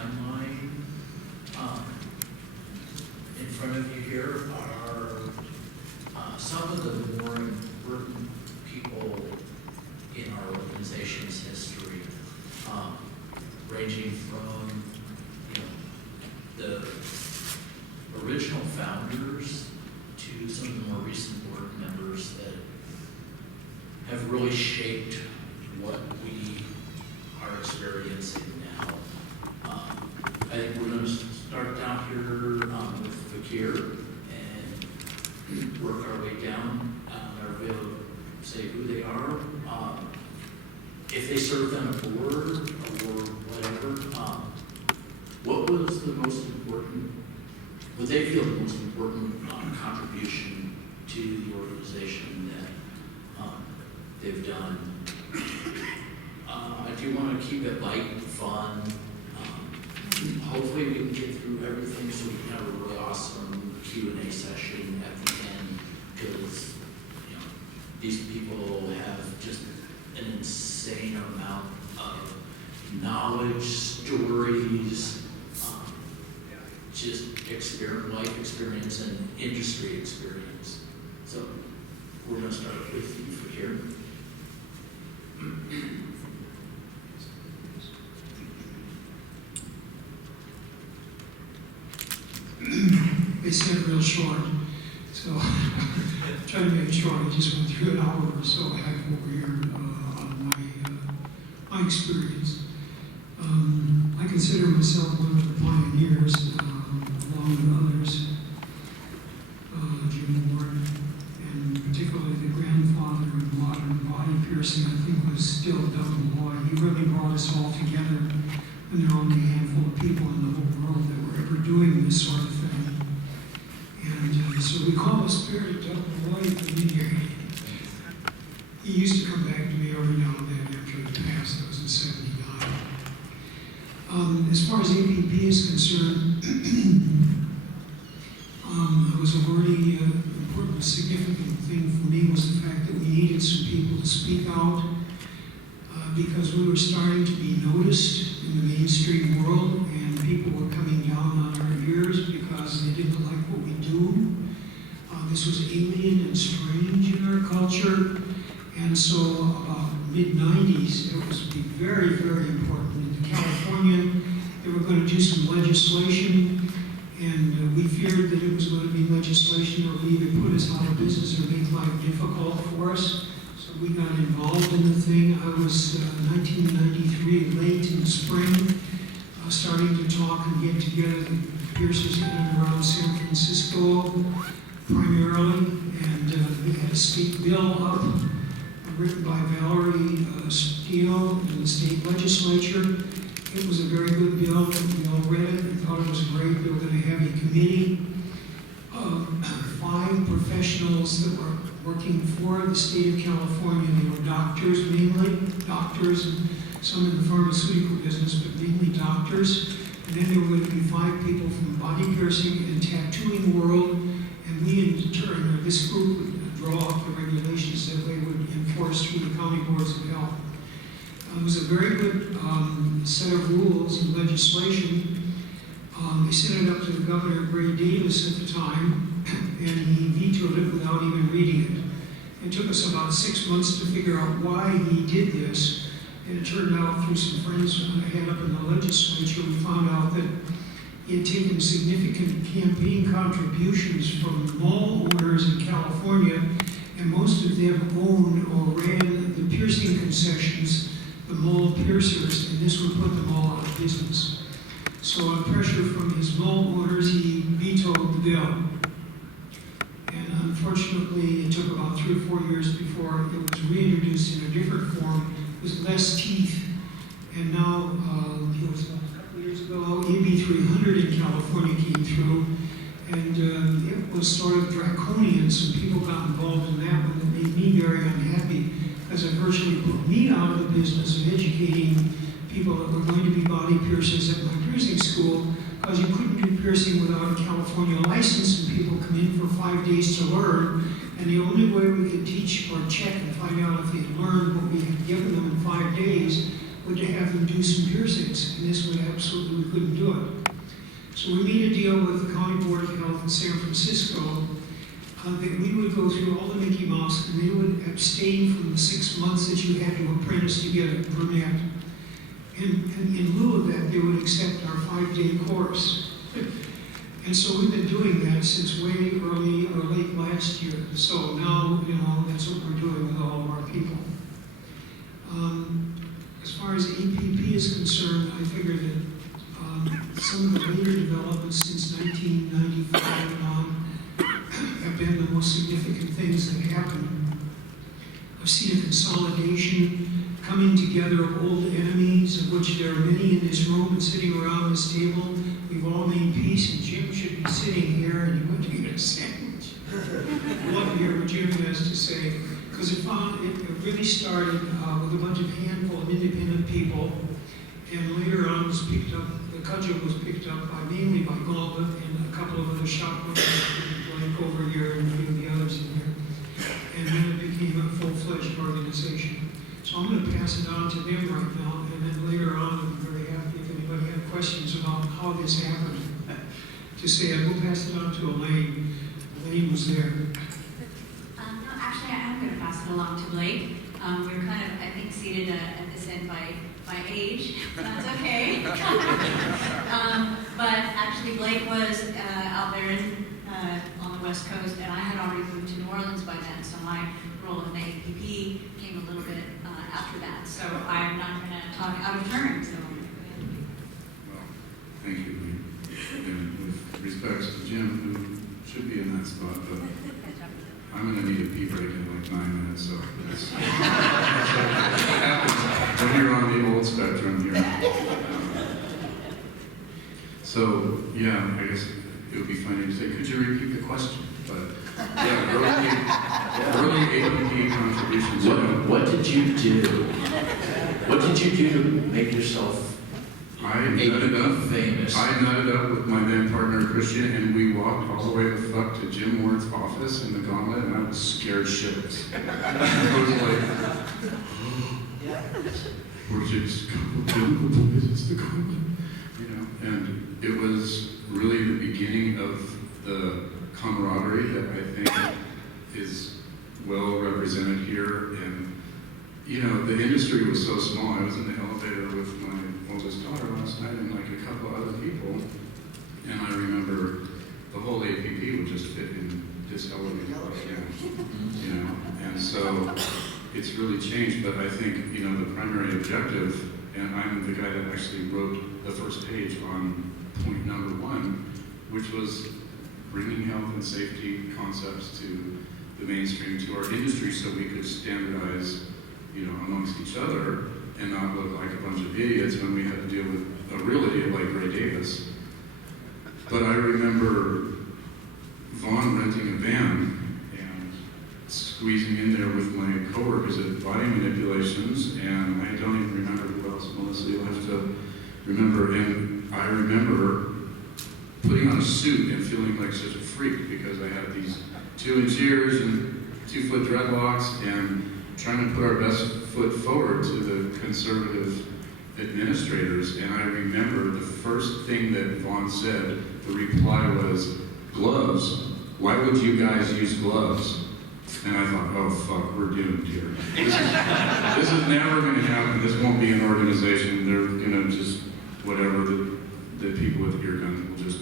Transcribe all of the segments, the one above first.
timeline. In front of you here are some of the more important people in our organization's history, ranging from the original founders to some of the more recent board members that have really shaped what we are experiencing now. I think we're going to start down here with Fakir and work our way down. Our way to say who they are, if they served on a board or whatever. What was the most important? What they feel the most important contribution to the organization that they've done. I do want to keep it light and fun. Hopefully we can get through everything so we can have a really awesome Q&A session at the end, because these people have just an insane amount of knowledge, stories, just life experience and industry experience. So we're going to start with you for here. They said real short, so try to make it short. I just went through an hour or so I have over here on my experience. I consider myself one of the pioneers, along with others, Jim Ward, and particularly the grandfather of modern body piercing, I think was still Doug Malloy. He really brought us all together when there were only a handful of people in the whole world that were ever doing this sort of thing. And so we call the spirit of Doug Malloy for many years. He used to come back to me every now and then after he passed. That was in '79. As far as APP is concerned, it was a really important, significant thing for me was the fact that we needed some people to speak out because we were starting to be noticed in the mainstream world, and people were coming down on our ears because they didn't like what we do. This was alien and strange in our culture, and so about mid-90s, it was very, very important. In California, they were going to do some legislation, and we feared that it was going to be legislation that would either put us out of business or make life difficult for us. So we got involved in the thing. I was 1993, late in the spring, starting to talk and get together the piercers in and around San Francisco, primarily, and we had a state bill up, written by Valerie Steele in the state legislature. It was a very good bill. We all read it and thought it was great. They were going to have a committee of 5 professionals that were working for the state of California. They were doctors mainly, doctors, and some in the pharmaceutical business, but mainly doctors. And then there were going to be 5 people from the body piercing and tattooing world, and we in turn, or this group would draw up the regulations that they would enforce through the county boards of health. It was a very good set of rules and legislation. They sent it up to the governor, Gray Davis, at the time, and he vetoed it without even reading it. It took us about 6 months to figure out why he did this, and it turned out through some friends I had up in the legislature, we found out that he had taken significant campaign contributions from mall owners in California, and most of them owned or ran the piercing concessions, the mall piercers, and this would put them all out of business. So on pressure from his mall owners, he vetoed the bill. And unfortunately, it took about 3 or 4 years before it was reintroduced in a different form with less teeth. And now, it was a couple of years ago, AB 300 in California came through, and it was sort of draconian. Some people got involved in that one that made me very unhappy, because it virtually put me out of the business of educating people that were going to be body piercers at my piercing school, because you couldn't do piercing without a California license, and people come in for 5 days to learn, and the only way we could teach or check and find out if they'd learned what we had given them in 5 days would to have them do some piercings, and this would absolutely, we couldn't do it. So we made a deal with the County Board of Health in San Francisco that we would go through all the Mickey Mouse, and they would abstain from the 6 months that you had to apprentice to get a permit. And in lieu of that, they would accept our 5-day course. And so we've been doing that since way early or late last year. So now, that's what we're doing with all of our people. As far as APP is concerned, I figure that some of the later developments since 1995 and on have been the most significant things that happened. I've seen a consolidation, coming together of old enemies, of which there are many in this room and sitting around this table. We've all made peace, and Jim should be sitting here, and he went to get a sandwich. I'd love to hear what Jim has to say, because it really started with a bunch of handful of independent people, and later on was picked up, the cudgel was picked up mainly by Galba and a couple of other shopkeepers like over here and a few of the others in here. And then it became a full-fledged organization. So I'm going to pass it on to them right now, and then later on, I'm very happy if anybody had questions about how this happened to say it. We'll pass it on to Elaine. Elaine was there. No, actually, I am going to pass it along to Blake. We're kind of, I think, seated at this end by age. That's okay. But actually, Blake was out there on the West Coast, and I had already moved to New Orleans by then, so my role in the APP came a little bit after that. So I'm not going to talk out of turn. So. Well, thank you, Lee. And with respects to Jim, who should be in that spot, but I'm going to need a pee break in like 9 minutes, so that's what happens when you're on the old spectrum here. So, yeah, I guess it would be funny to say, could you repeat the question? But, yeah, early APP contributions. What did you do? What did you do to make yourself famous? I nutted up with my then partner Christian, and we walked all the way the fuck to Jim Ward's office in the Gauntlet, and I was scared shitless. I was like, we're just it's the Gauntlet, And it was really the beginning of the camaraderie that I think is well represented here. And the industry was so small. I was in the elevator with my oldest daughter last night and like a couple other people, and I remember the whole APP would just fit in this elevator right now, and so it's really changed. But I think the primary objective, and I'm the guy that actually wrote the first page on point number 1, which was bringing health and safety concepts to the mainstream, to our industry, so we could standardize amongst each other and not look like a bunch of idiots when we had to deal with a real idiot like Ray Davis. But I remember Vaughn renting a van and squeezing in there with my coworkers at Body Manipulations, and I don't even remember who else. Melissa, you'll have to remember. And I remember putting on a suit and feeling like such a freak because I had these 2-inch ears and 2-foot dreadlocks and trying to put our best foot forward to the conservative administrators. And I remember the first thing that Vaughn said, the reply was, gloves? Why would you guys use gloves? And I thought, oh fuck, we're doomed here. This is never going to happen. This won't be an organization. They're going to just, whatever, the people with ear guns will just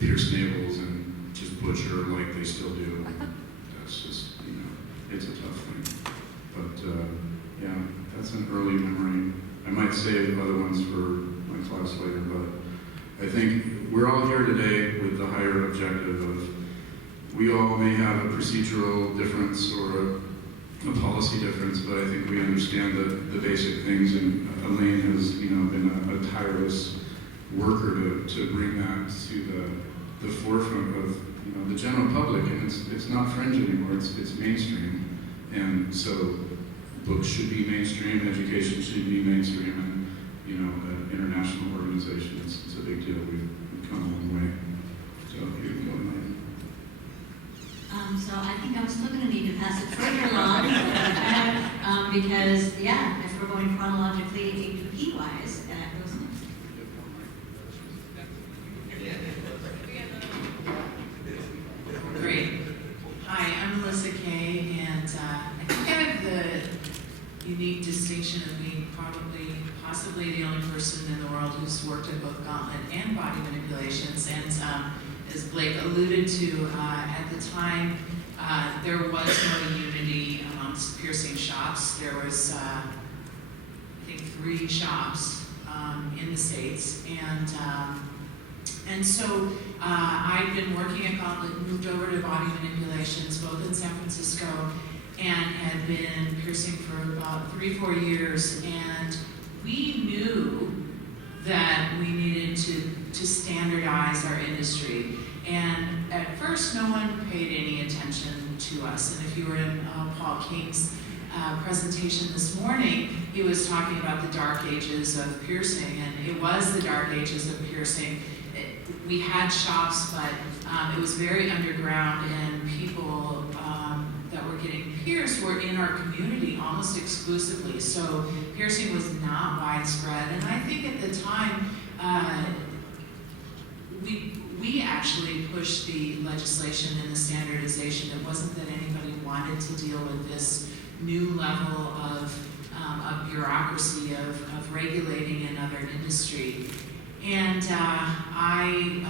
pierce navels and just butcher like they still do. That's just, it's a tough thing. But yeah, that's an early memory. I might save other ones for my class later, but I think we're all here today with the higher objective of, we all may have a procedural difference or a policy difference, but I think we understand the basic things, and Elaine has been a tireless worker to bring that to the forefront of the general public, and it's not fringe anymore, it's mainstream. And so books should be mainstream, education should be mainstream, and international organization, it's a big deal. We've come a long way. So you can go ahead. So I think I'm still going to need to pass it further along because, if we're going chronologically, possibly the only person in the world who's worked at both Gauntlet and Body Manipulations. And as Blake alluded to, at the time, there was no unity amongst piercing shops. There was, I think, 3 shops in the States. And so I'd been working at Gauntlet, moved over to Body Manipulations, both in San Francisco, and had been piercing for about 3-4 years. And we knew that we needed to standardize our industry. And at first, no one paid any attention to us. And if you were in Paul King's presentation this morning, he was talking about the dark ages of piercing, and it was the dark ages of piercing. We had shops, but it was very underground, and people that were getting pierced were in our community almost exclusively. So piercing was not widespread, and I think at the time, we actually pushed the legislation and the standardization. It wasn't that anybody wanted to deal with this new level of bureaucracy of regulating another industry. And I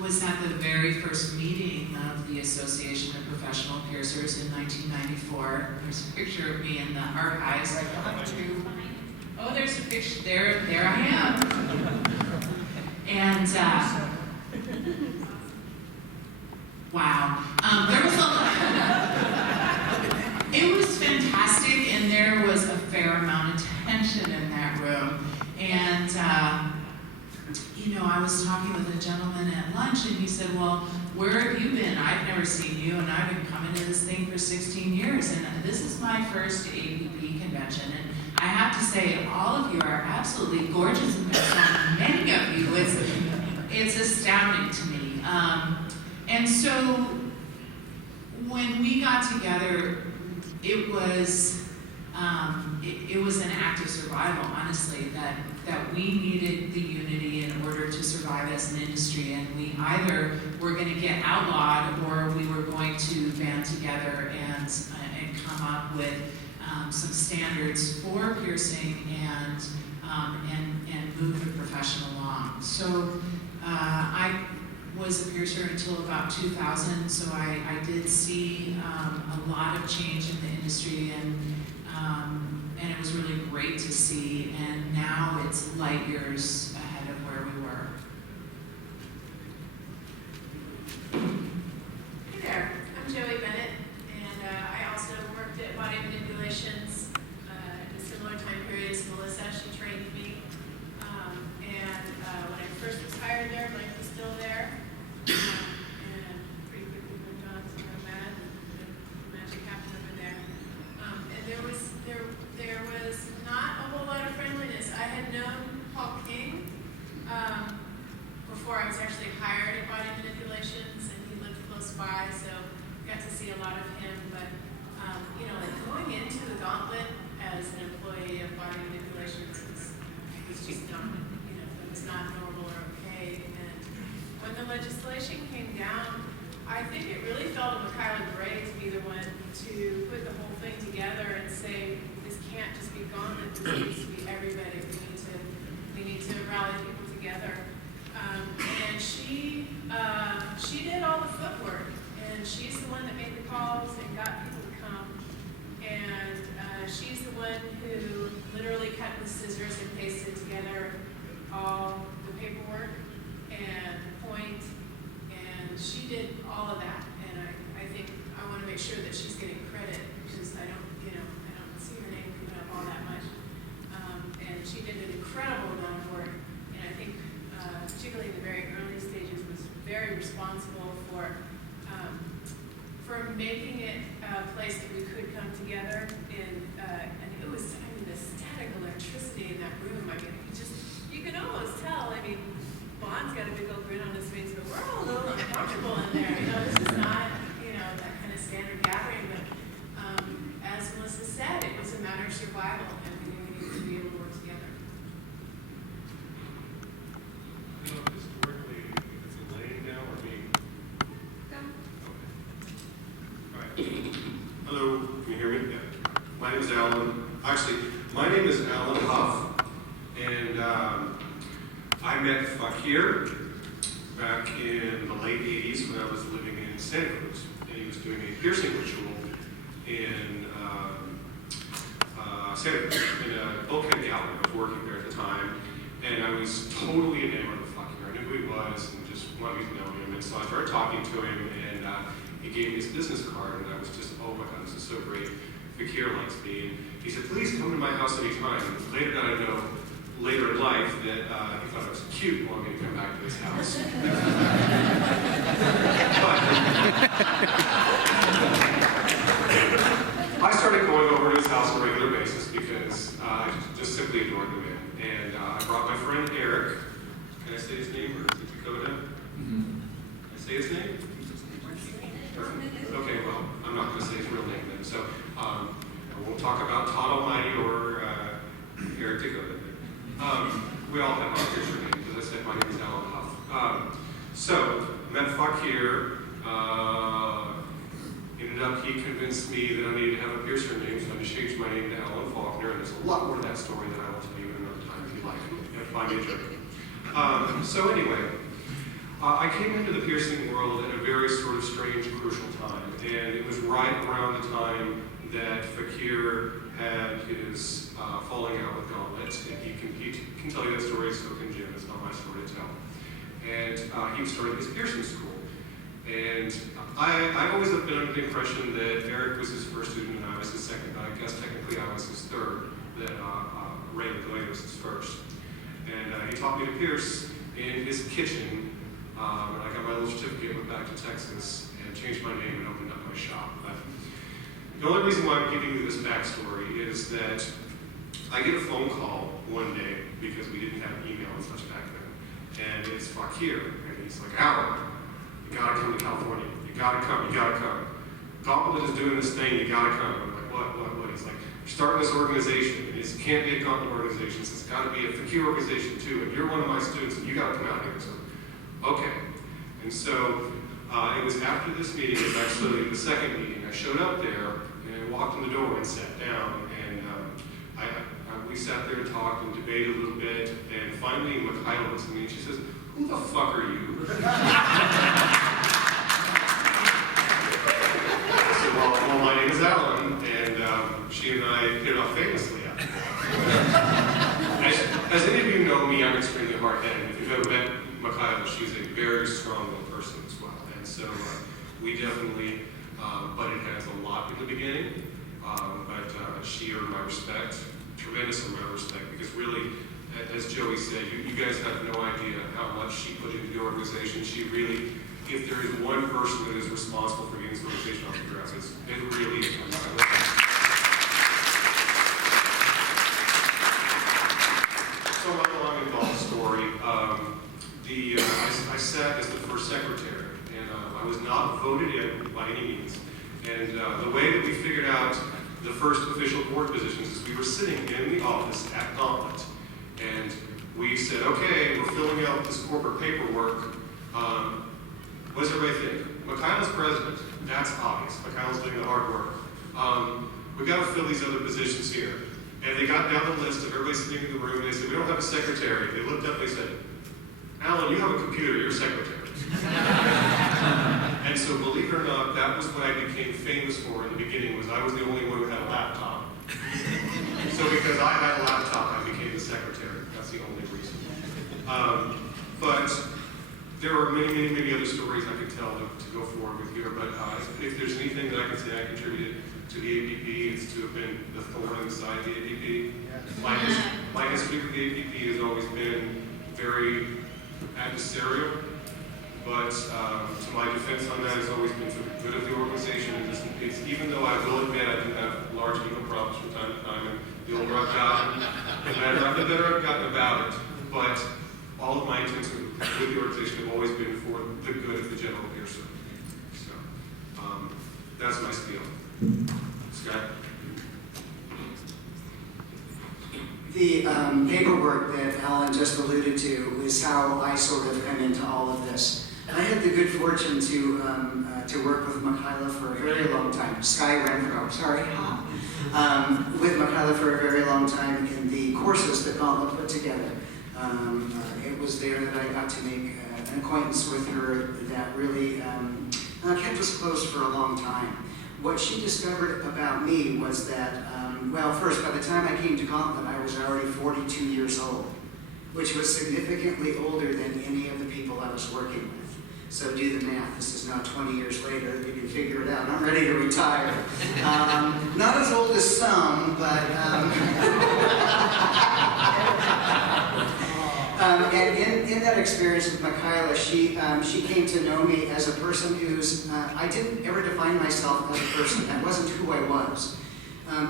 was at the very first meeting of the Association of Professional Piercers in 1994. There's a picture of me in the archives. Oh, there's a picture. There I am. And wow, there was a lot. It was fantastic, and there was a fair amount of tension in that room. And you know, I was talking with a gentleman at lunch, and he said, "Well, where have you been? I've never seen you, and I've been coming to this thing for 16 years, and this is my first APP convention." And I have to say, all of you are absolutely gorgeous, and so many of you. It's astounding to me. And so when we got together, it was an act of survival, honestly, that we needed the unity in order to survive as an industry, and we either were going to get outlawed or we were going to band together and come up with some standards for piercing and move the profession along. So I was a piercer until about 2000, so I did see a lot of change in the industry, and it was really great to see, and now it's light years ahead of where we were. Hey there, I'm Joey Bennett, and I also worked at Body Manipulations at a similar time period as Melissa. She trained me. When I first was hired there, Blake was still there, and pretty quickly moved on to Nomad, and the magic happened over there. And there was not a whole lot of friendliness. I had known Paul King before I was actually hired at Body Manipulations, and he lived close by, so got to see a lot of him. But you know, like going into the Gauntlet as an employee of Body Manipulations was just not, you know, it was not normal or okay. And when the legislation came down, I think it really fell to Michaela Gray to be the one to put the whole thing together and say, this can't just be Gauntlet, this needs to be everybody. We need to rally people together. And she did all the footwork, and she's the one that made the calls and got people to come. And she's the one who literally cut with scissors and pasted together all the paperwork and point, and she did all of that. And I think I want to make sure that she's getting credit, because I don't see her name coming up all that much. And she did an incredible amount of work, and I think particularly in the very early stages was very responsible for making it a place that we could come together. And it was, the static electricity in that room. You can almost tell. I mean, Bond's got a big old grin on his face, but we're all a little uncomfortable in there. You know, this is not, that kind of standard gathering. But as Melissa said, it was a matter of survival, and we needed to be able to work together. Historically, it's Elaine now or me? Go. All right. Hello, can you hear me? Yeah. My name is Alan. Actually, my name is Alan Huff. met Fakir back in the late 80s when I was living in Santa Cruz. And he was doing a piercing ritual in Santa Cruz, in a bulkhead gallery. I was working there at the time. And I was totally enamored with Fakir. I knew who he was and just wanted to know him. And so I started talking to him, and he gave me his business card, and I was just, oh my God, this is so great. Fakir likes me. He said, please come to my house anytime. And later did I know, later in life, that he thought I was cute and wanted me to come back to his house. But I started going over to his house on a regular basis because I just simply adored the man. And I brought my friend Eric. Can I say his name, or is it Dakota? Can I say his name? Okay, well, I'm not going to say his real name then. So I won't talk about Todd Almighty or Eric Dakota. We all have our picture names. As I said, my name is Alan Huff. So, met Fakir. Ended up, he convinced me that I needed to have a piercer name, so I changed my name to Alan Faulkner. And there's a lot more to that story that I will tell you another time if you like. You have to find me a joke. So anyway, I came into the piercing world at a very sort of strange, crucial time. And it was right around the time that Fakir had his falling out with Gauntlet. And he can tell you that story, so can Jim. It's not my story to tell. And he was starting his piercing school. And I've always been under the impression that Eric was his first student and I was his second. I guess technically I was his third, that Ray Delaney was his first. And he taught me to pierce in his kitchen. And I got my little certificate, went back to Texas, and changed my name and opened up my shop. But the only reason why I'm giving you this backstory is that I get a phone call one day, because we didn't have email and such back then, and it's Fakir, and he's like, Alan, you gotta come to California. You gotta come, you gotta come. Gauntlet is doing this thing, you gotta come. I'm like, what? He's like, you're starting this organization, and it can't be a Gauntlet organization, so it's gotta be a Fakir organization too, and you're one of my students, and you gotta come out here. So, okay. And so, it was after this meeting, it was actually the second meeting. I showed up there, and I walked in the door and sat down, and we sat there and talked and debated a little bit, and finally Mikhaila looks at me and she says, who the fuck are you? I said, well, my name is Alan, and she and I hit it off famously after that. As any of you know me, I'm extremely hard-headed. If you've ever met Mikhaila, she's a very strong-willed person as well, and so we definitely butted heads a lot in the beginning, but she earned my respect. Tremendous amount of respect, because really, as Joey said, you guys have no idea how much she put into the organization. She really, if there is one person that is responsible for getting this organization off the ground, it really is. So my long involved story. I sat as the first secretary, and I was not voted in by any means. And the way that we figured out the first official board positions is we were sitting in the office at Gauntlet, and we said, okay, we're filling out this corporate paperwork. What does everybody think? Mikhaila's president. That's obvious. Mikhaila's doing the hard work. We've got to fill these other positions here. And they got down the list of everybody sitting in the room, and they said, we don't have a secretary. They looked up and they said, Alan, you have a computer, you're secretary. And so, believe it or not, that was what I became famous for in the beginning, was I was the only one who had a laptop. So because I had a laptop, I became the secretary. That's the only reason. But there are many other stories I could tell to go forward with here, but if there's anything that I can say I contributed to the APP, it's to have been the thorn in the side of the APP. My history with the APP has always been very adversarial, but to my defense on that has always been for the good of the organization. It's, even though I will admit I do have large ego problems from time to time, and the older I've gotten, the better I've gotten about it, but all of my intents with the organization have always been for the good of the general piercer. So, that's my spiel. Scott? The paperwork that Alan just alluded to is how I sort of come into all of this. I had the good fortune to work with Mikhaila for a very long time. Sky Renfro, sorry. With Mikhaila for a very long time in the courses that Gauntlet put together. It was there that I got to make an acquaintance with her that really kept us close for a long time. What she discovered about me was that, well, first, by the time I came to Gauntlet, I was already 42 years old, which was significantly older than any of the people I was working with. So do the math. This is now 20 years later. You can figure it out. I'm ready to retire. Not as old as some, but... and in that experience with Michaela, she came to know me as a person who's... I didn't ever define myself as a person. That wasn't who I was.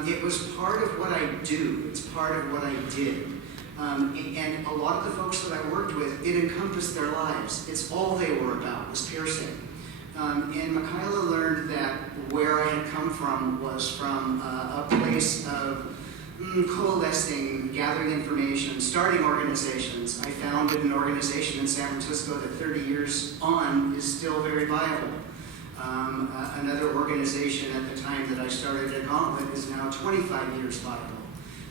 It was part of what I do. It's part of what I did. And a lot of the folks that I worked with, it encompassed their lives. It's all they were about, was piercing. And Michaela learned that where I had come from was from a place of coalescing, gathering information, starting organizations. I founded an organization in San Francisco that 30 years on is still very viable. Another organization at the time that I started at Gauntlet is now 25 years viable.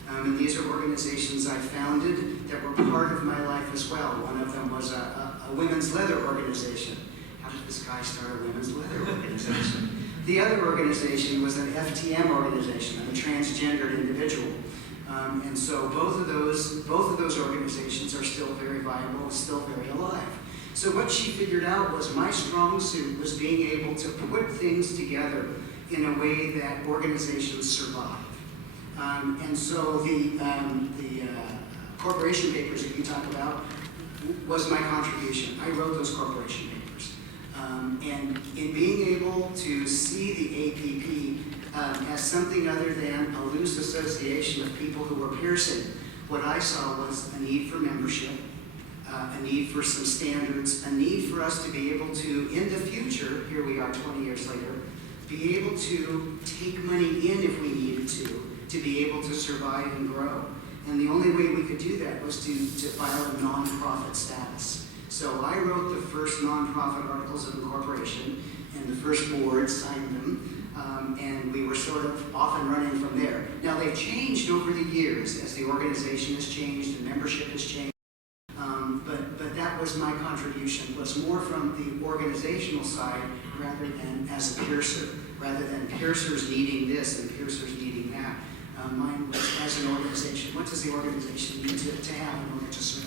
And these are organizations I founded that were part of my life as well. One of them was a women's leather organization. How did this guy start a women's leather organization? The other organization was an FTM organization, I'm a transgendered individual. And so both of those organizations are still very viable, still very alive. So what she figured out was my strong suit was being able to put things together in a way that organizations survive. And so the corporation papers that you talk about was my contribution. I wrote those corporation papers. And in being able to see the APP as something other than a loose association of people who were piercing, what I saw was a need for membership, a need for some standards, a need for us to be able to, in the future, here we are 20 years later, be able to take money in if we needed to be able to survive and grow. And the only way we could do that was to file a nonprofit status. So I wrote the first nonprofit articles of incorporation, and the first board signed them, and we were sort of off and running from there. Now they've changed over the years as the organization has changed and membership has changed. But that was my contribution, was more from the organizational side rather than as a piercer, rather than piercers needing this and piercers needing that. Mine was as an organization. What does the organization need to have in order to survive?